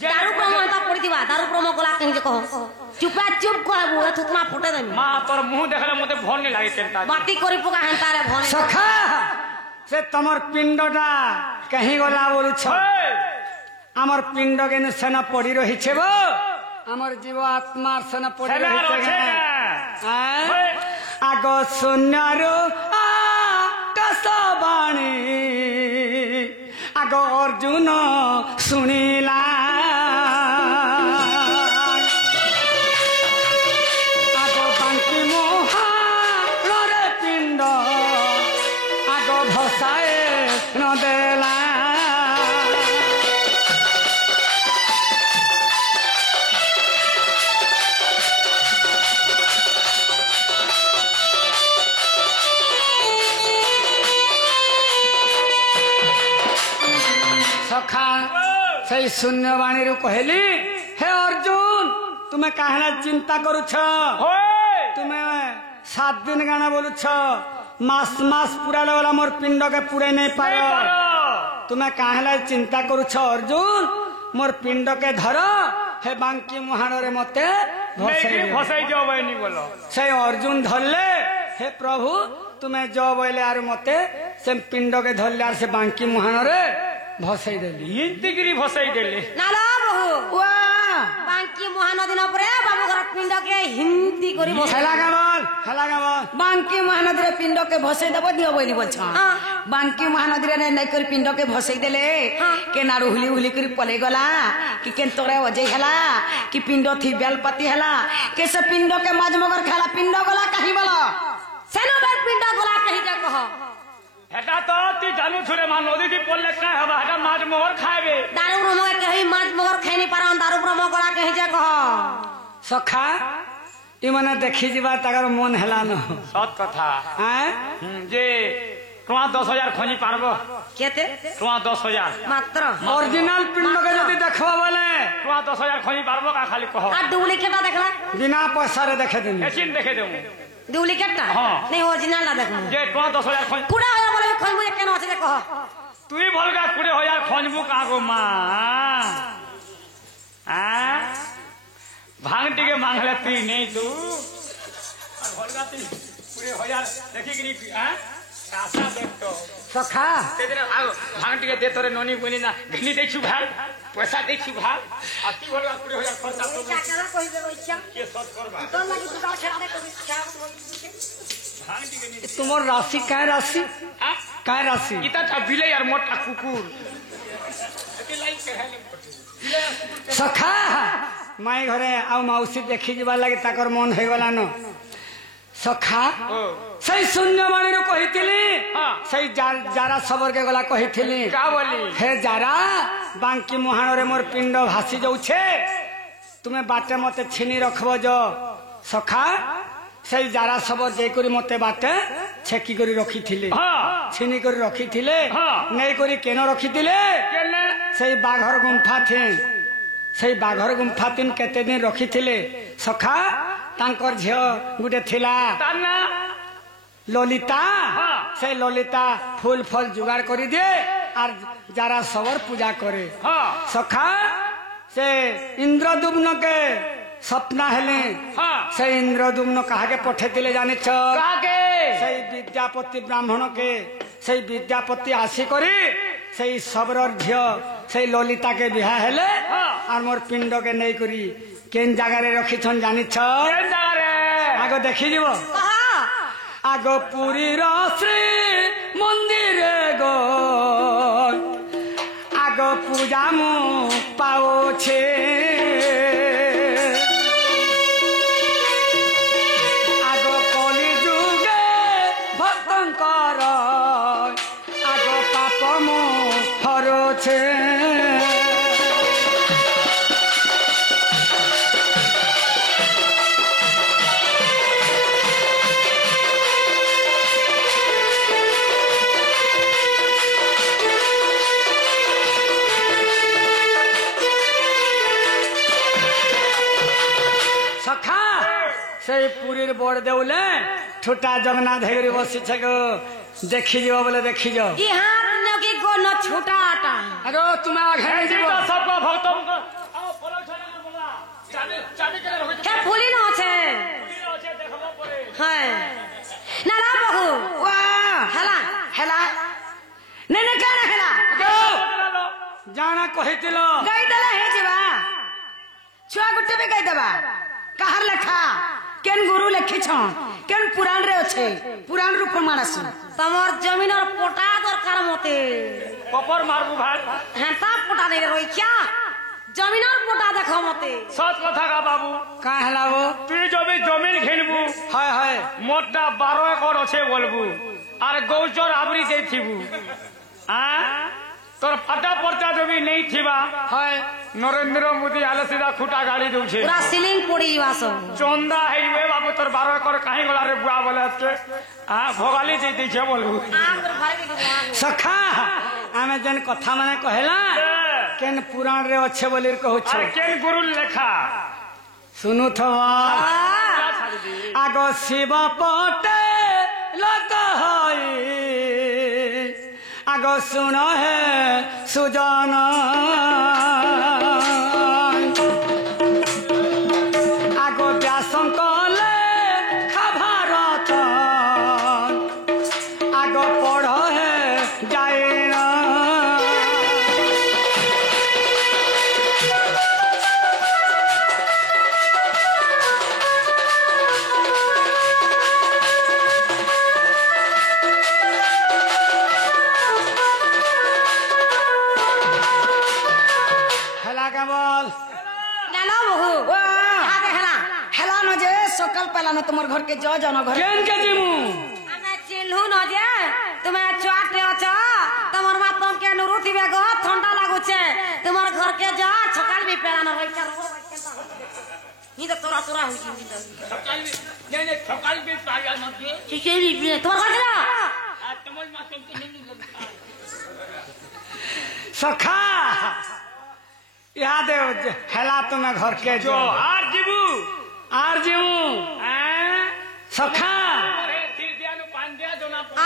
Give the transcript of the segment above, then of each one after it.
दारू प्रमो हता पड़िथिबा दारू प्रमो गला कहि जे कह चुपा चुप कहबो ए थुतना फटे देमी मां तोर मुंह देखले मते भन नै लागे केनता बाती करी पका हंता रे भन सखा से तमर पिंडटा कहीं गला बोलु छ हमर पिंड के सेना पड़ी रही छे वो हमर जीव आत्मा सेना पड़ी रही छे आगो शून्यरो आकाशवाणी आगो अर्जुन सुनिला आगो बांकी मोहार पिंड आगो भसाए न देला सखा सही शून्यवाणी रू कहली हे अर्जुन तुम्हें कहना चिंता करुछ तुम्हें 7 दिन गाना बोलुछ मास मास पूरा लगला मोर पिंड के पूरे नहीं पारो तुम्हें कहला चिंता करुछ अर्जुन मोर पिंड के धर हे बांकी मुहान रे मते फसाई जाओ बनी बोलो से अर्जुन धरले हे प्रभु तुम्हें जो बोले आर मते से पिंड के धरले आर से बांकी मुहान रे भसाई देली इंतिगिरी भसाई देली नाला बहु वाह बांकी महानदी न परे बाबू घर पिंड के हिंदी करी हला गावल बांकी महानदी रे पिंड के भसाई देबो दियो बोली बोलछ बांकी महानदी रे नै कर पिंड के भसाई देले के नारू हुली हुली करी पले गला कि केन तोरे वजे हला कि पिंड थी बेलपति हला के से पिंड के माज मगर खाला पिंड गला कहि बोला सेनो बेल पिंड गला कहि जे कह हेटा तो ती जानू छुरे मान नदी की पल्ले का हबा हेटा माज मोहर खाएबे दारू प्रमो कहि माज मोहर खाइ नै पारन दारू प्रमो गला कहि जे कह सखा इ मने देखि जीवा तगर मन हेला न सत कथा हैं जे टुआ 10,000 खोजी पारबो केते टुआ 10,000 मात्र ओरिजिनल पिंड के जदी देखबा बोले टुआ 10,000 खोजी पारबो का खाली कहो आ डुप्लीकेट देखला बिना पैसा रे देखे देनी एचिन देखे देऊ डुप्लीकेट नहीं ओरिजिनल ना देखू जे टुआ 10,000 खोज कुड़ा होया बोले खोजबो केन होছে जे कह तुई भलगा 20,000 खोजबो का गो मां आ भांगटी के मांगले ती नहीं तू भलगा ती 20,000 देखि गिरी हां कासा देखतो सखा तेरे आओ भांगटी के दे तोरे नोनी कोनी ना घनी दे छु भाई पैसा दे छु भाई अति भलगा 20,000 खर्चा तो क्या कहना कोई दे इच्छा के सच करबा तो लगी तू खेला दे कोई इच्छा भांगटी के तुमर राशि काय राशि आ काय राशि इता था बिले यार मोटा कुकुर एके लाइन के है सखा माई घरे आ मौसी देखि जीवा लगे ताकर मन हे गला न सखा सही शून्यवाणी रो कहिथिली सही जारा सबर के गला कहिथिली का बोली हे जारा बांकी मुहान रे मोर पिंड भासी जाऊ छे तुम्हें बाटे मते छिनी रखबो जो सखा सही जारा सबर जे करी मते बाटे छेकी करी रखिथिले छिनी करी रखिथिले नै करी केनो रखिथिले केने सही बाघर गुंफा थे सही बाघर गुंफा तीन केते दिन रखिथिले सखा तांकर झियो गुटे थिला ताना ललिता से ललिता फूल फल जुगाड़ करी दे और जारा सवर पूजा करे सखा से इंद्रदुम्न के सपना हेले से इंद्रदुम्न कहा के पठे दिले जाने से विद्यापति ब्राह्मण के से विद्यापति आसी करी से सबरर झियो से ललिता के बिहा हेले और मोर पिंड के नहीं करी केन जगह रे रखी छन जानि छ केन जगह रे आगो देखि जीवो आगो पुरी श्री मंदिर गो आगो पूजा मु पाओ छे आगो कली जुगे भक्तंकर आगो पाप मु हरो छे सखा से पूरी बोर्ड देउले छोटा जगन्नाथ हेगरी बसी छगो देखि जो बोले देखि जो ई हाथ न की को न छोटा आटा अरे तुम आगे सब भगवान ফুলি ন আছে হ্যাঁ না না বহু হেলা হেলা নে নে কাଣା হেলা জানা কহিছিল গাই দেলা হে ଯିବା ଛୁଆ ଗୋଟେ ବି ଗାଇ ଦେବା କାହାର ଲେଖା କେନ୍ ଗୁରୁ ଲେଖିଛ କେନ୍ ପୁରାଣ ରେ ଅଛେ ପୁରାଣ ରୁ ପ୍ରମାଣ ଆସୁ তোমার জমিনের পোটা দরকার মতে কপর মারবু ভাই হেঁটা পোটা নেই রইছা জমিনের পোটা দেখো মতে সৎ কথা কা বাবু কা হেলা গো তুই যদি জমিন ঘিনবু হয় হয় মোটটা 12 একর আছে বলবু আর গৌচর আবরি যাইথিবু তোর ফাটা পর্চা জমি নেই থিবা হয় নরেন্দ্র মোদী আলে সিধা খুঁটা গাড়ি দউছে পুরা সিলিং পড়ি যাবা সব চন্দা হইবে বাবু তোর 12 একর কাহি গলা রে বুয়া বলে আজকে ভোগালি যাই দিছে বলবু আঙ্গুর ঘরে দেখো সখা আমি যেন কথা মানে কহেলা কেন পুরাণ রে অছে বলি কହୁছ আর কেন গুরু লেখা শুনুথব আগ শিব পটে লোক হই আগ শুণ হে সুজন আগ ব্যাসং কলে ভারত আগ পড় হে যায় সকাল পেলানো তোমার ঘরকে জন ঘর কেন কে দিমু আমি চিল্লু ন যে তুমি চুয়াটে অছ তোমার মা তোমাকে নুরুতিবে গো ঠান্ডা লাগুছে তোমার ঘরকে যা সকাল বি পেলানো রইছা নি তো তোরা তোরা হইছি সকাল বি নেই নেই সকাল বি পাইয়া নকে চিকেলি বি তোমার ঘর যা আর তোমার মা তোমাকে নেই সখা ইয়াদ হেলা তুমি ঘর কে जो আর জিবু সখা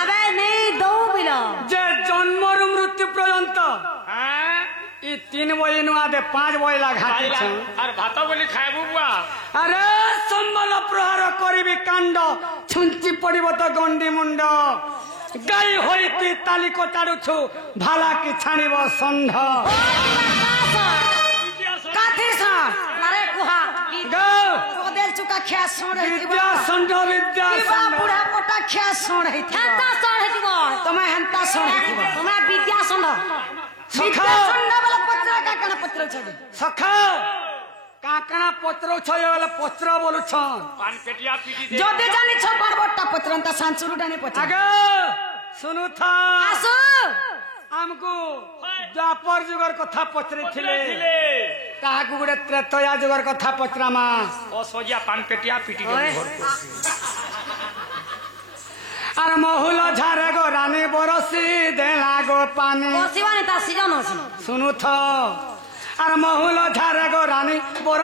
আবে নেই দৌ বিল যে জন্মরু মৃত্যু পর্যন্ত ই 3 বই নু আদে 5 বই লাগাইছে আর ভাত বলি খাইবু বুয়া আরে সম্বল প্রহার করিবি কাণ্ড ছুঞ্চি পড়িব তো গন্ডি মুন্ড গাই হইতি তালি কটাড়ুছু ভালা কি ছাড়িব ষণ্ড কাথি সর আরে কুহা গো ওদের চুকা খেয়া সর বিদ্যা ষণ্ড বিদ্যা ষণ্ড বুড়া পোটা খেয়া সর হেতা সর হেতিব তুমি হেন্তা সর তোমরা বিদ্যা সন্ড সখা সন্ধ্যা বেলা পত্র কাকনা পত্র ছবি সখা কাকনা পত্র ছয় বেলা পত্র বলুছন পান পেটিয়া পিটি দে যদি জানিছ বড়বড়টা পত্র তা সাঞ্চুরুটা নে পত্র আগে শুনু থা আসো আমকু দ্বাপর যুগর কথা পচরিছিলে ଥିଲେ তাহাকু গুড়ে ত্রেতয়া যুগর কথা পচরামা ও সজিয়া পান পেটিয়া পিটি দে ঘরকু আর মহুল ঝাড়ে গো রানী বরসি দেলা গো পানি বসিবানি তা সিজন আছে শুনু থ আর মহুল ঝাড়ে গো রানী